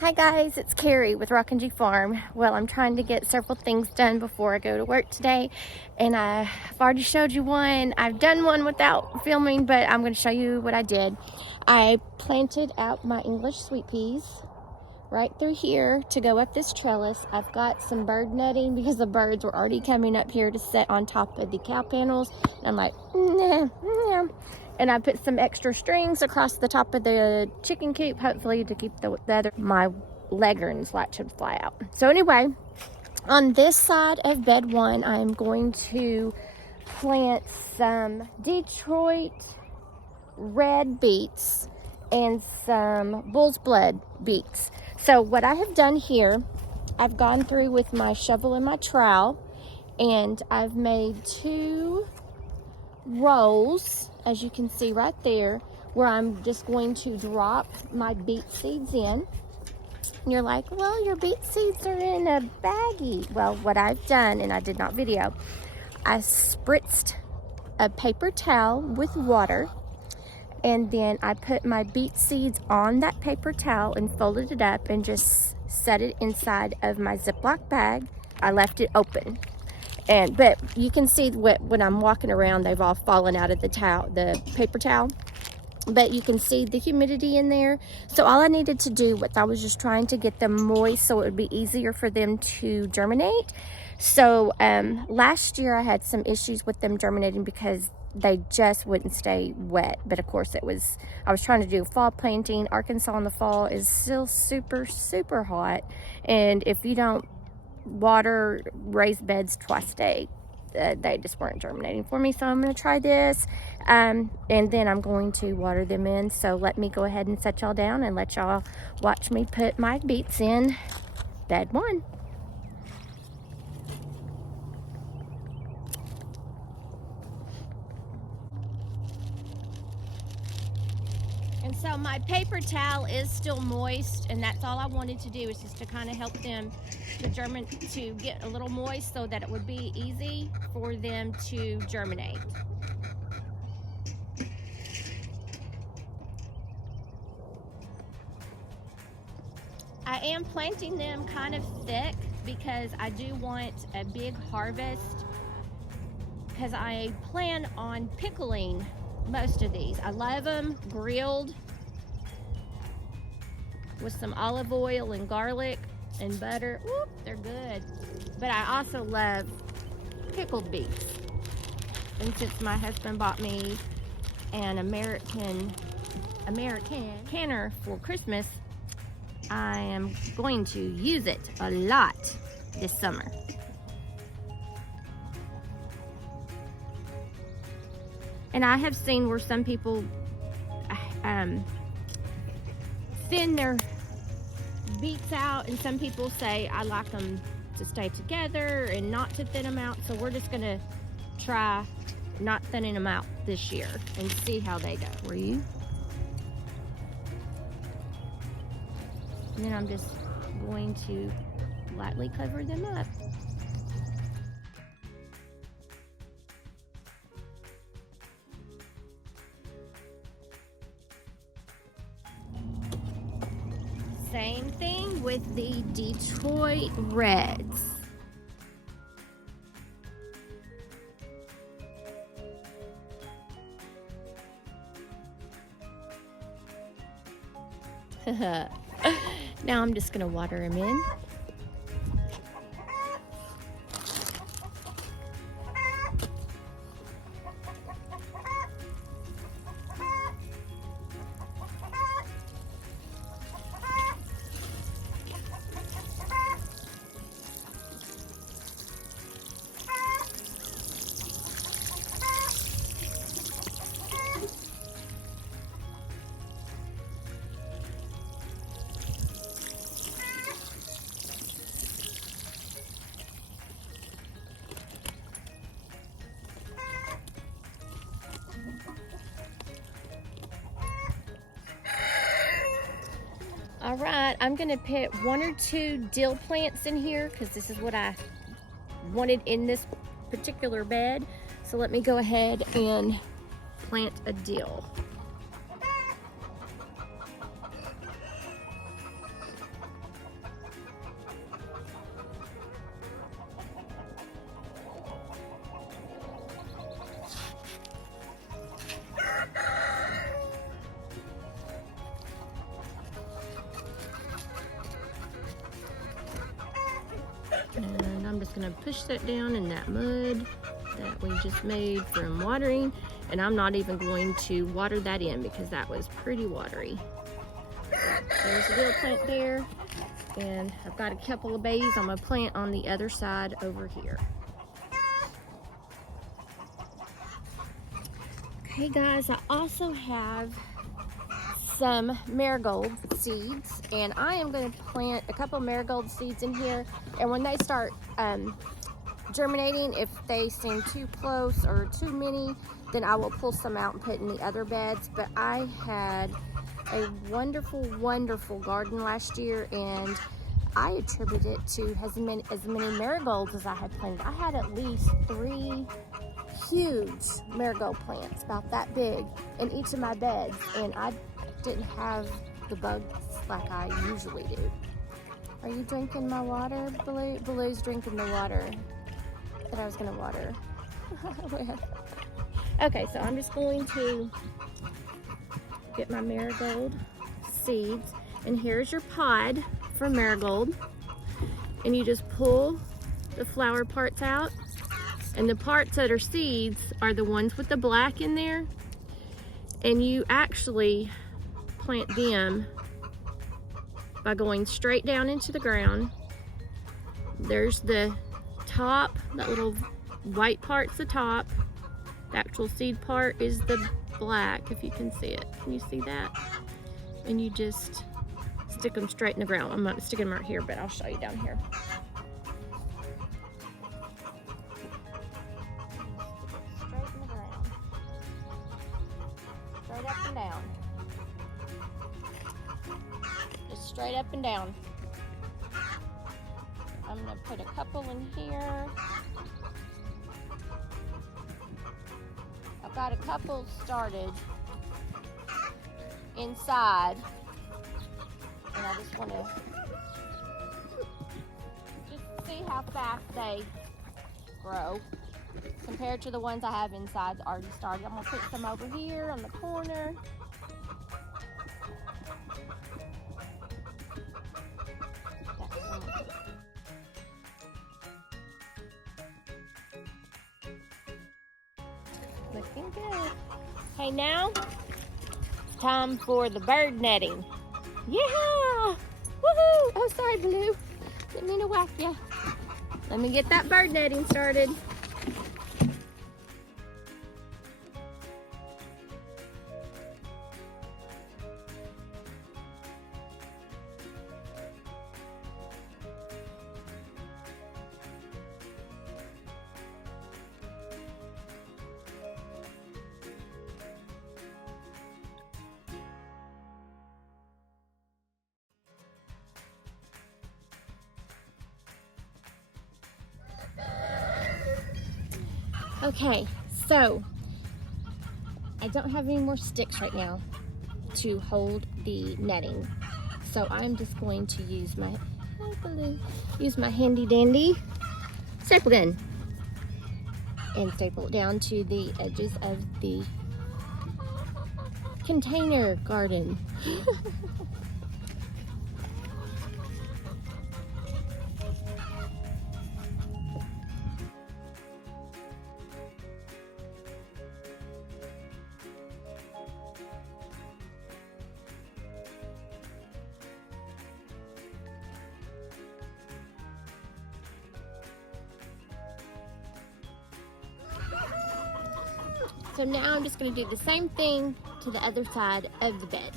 Hi guys, it's Carrie with Rockin G Farm. Well, I'm trying to get several things done before I go to work today, and I've already showed you one. I've done one without filming, but I'm going to show you what I did. I planted out my English sweet peas right through here to go up this trellis. I've got some bird netting because the birds were already coming up here to sit on top of the cow panels. And I'm like, nah, nah. And I put some extra strings across the top of the chicken coop, hopefully to keep the other, my leghorns like should fly out. So anyway, on this side of bed one, I'm going to plant some Detroit red beets and some bull's blood beets. So what I have done here, I've gone through with my shovel and my trowel, and I've made 2 rows, as you can see right there, where I'm just going to drop my beet seeds in. And you're like, well, your beet seeds are in a baggie. Well, what I've done, and I did not video, I spritzed a paper towel with water, and then I put my beet seeds on that paper towel and folded it up and just set it inside of my Ziploc bag. I left it open. But you can see when I'm walking around, they've all fallen out of the paper towel. But you can see the humidity in there. So all I needed to do was I was just trying to get them moist so it would be easier for them to germinate. So last year I had some issues with them germinating because they just wouldn't stay wet. But of course I was trying to do fall planting. Arkansas in the fall is still super, super hot. And if you don't water raised beds twice a day, they just weren't germinating for me. So I'm going to try this, and then I'm going to water them in. So let me go ahead and set y'all down and let y'all watch me put my beets in bed one. And so my paper towel is still moist, and that's all I wanted to do, is just to kind of help them to get a little moist so that it would be easy for them to germinate. I am planting them kind of thick because I do want a big harvest, because I plan on pickling most of these. I love them grilled with some olive oil and garlic and butter. Whoop, they're good. But I also love pickled beets. And since my husband bought me an American canner for Christmas, I am going to use it a lot this summer. And I have seen where some people thin their beets out, and some people say I like them to stay together and not to thin them out. So we're just gonna try not thinning them out this year and see how they go. For you. And then I'm just going to lightly cover them up. Same thing with the Detroit Reds. Now I'm just going to water them in. All right, I'm gonna put 1 or 2 dill plants in here because this is what I wanted in this particular bed. So let me go ahead and plant a dill. just gonna push that down in that mud that we just made from watering, and I'm not even going to water that in because that was pretty watery. There's a little plant there, and I've got a couple of bays I'm gonna plant on the other side over here. Okay guys, I also have some marigold seeds, and I am going to plant a couple marigold seeds in here, and when they start germinating, if they seem too close or too many, then I will pull some out and put in the other beds. But I had a wonderful garden last year, and I attribute it to as many marigolds as I had planted. I had at least 3 huge marigold plants about that big in each of my beds, and I didn't have the bugs like I usually do. Are you drinking my water, Blue? Blue's drinking the water that I was gonna water. Okay, so I'm just going to get my marigold seeds, and here's your pod for marigold, and you just pull the flower parts out, and the parts that are seeds are the ones with the black in there, and you actually plant them by going straight down into the ground. There's the top, that little white part's the top. The actual seed part is the black, if you can see it. Can you see that? And you just stick them straight in the ground. I'm not sticking them right here, but I'll show you down here. Straight in the ground. Straight up and down. Just straight up and down. I'm gonna put a couple in here. I've got a couple started inside, and I just want to just see how fast they grow compared to the ones I have inside that already started. I'm gonna put some over here on the corner. Looking good. Hey, now it's time for the bird netting. Yeah! Woohoo! Oh, sorry, Blue. Didn't mean to whack you. Let me get that bird netting started. Okay, so I don't have any more sticks right now to hold the netting, so I'm just going to use my handy dandy staple gun and staple it down to the edges of the container garden. So now I'm just going to do the same thing to the other side of the bed.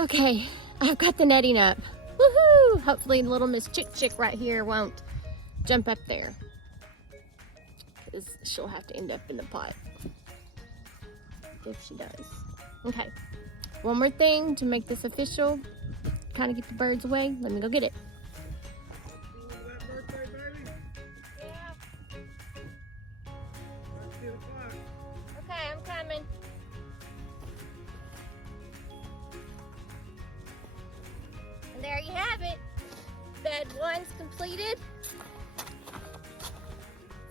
Okay, I've got the netting up. Woohoo! Hopefully little Miss Chick right here won't jump up there, because she'll have to end up in the pot if she does. Okay, one more thing to make this official, kind of get the birds away. Let me go get it. Okay, I'm coming. And there you have it. Bed 1's completed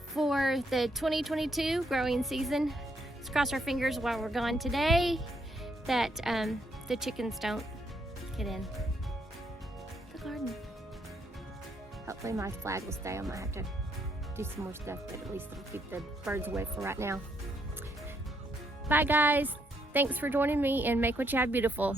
for the 2022 growing season. Let's cross our fingers while we're gone today that the chickens don't get in the garden. Hopefully my flag will stay. I might have to do some more stuff, but at least it'll keep the birds away for right now. Bye guys. Thanks for joining me and make what you have beautiful.